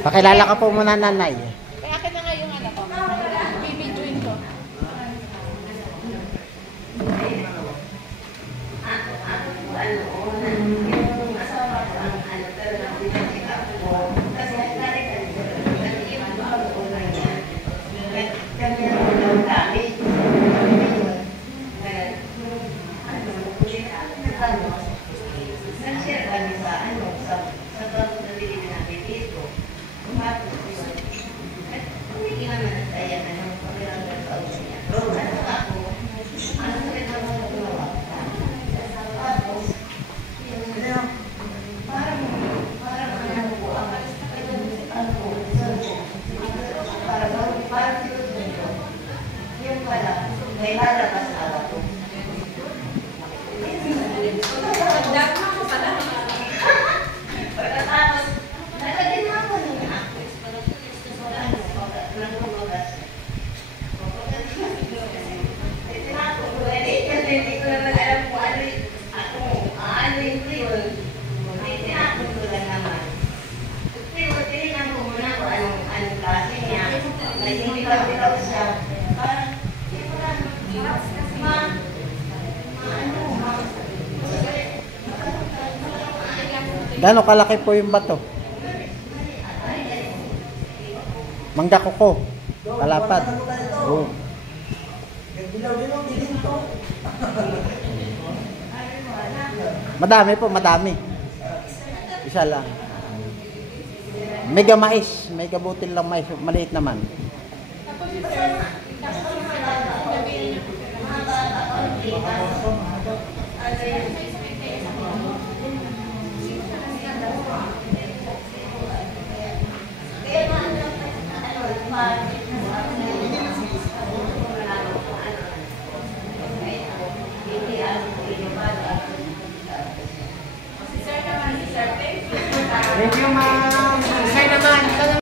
Pakilala ka po muna, nanay. Kaya akin na nga yung ano ko. Bibidyoin ko. May lalabas na ako. Pagkatapos, nalagyan mo ako ng actress. Hindi ko naman alam kung ano yung yun. Tinapon ko lang naman. Pero tinignan ko muna kung anong klase niya. Naging bitaw-bitaw siya. Parang, Gano'ng kalaki po yung bato? Mangga kuko. Kalapad. Oh. Madami po, madami. Isa lang. Mega mais. Mega butil lang mais. Maliit naman. Thank you, ma'am.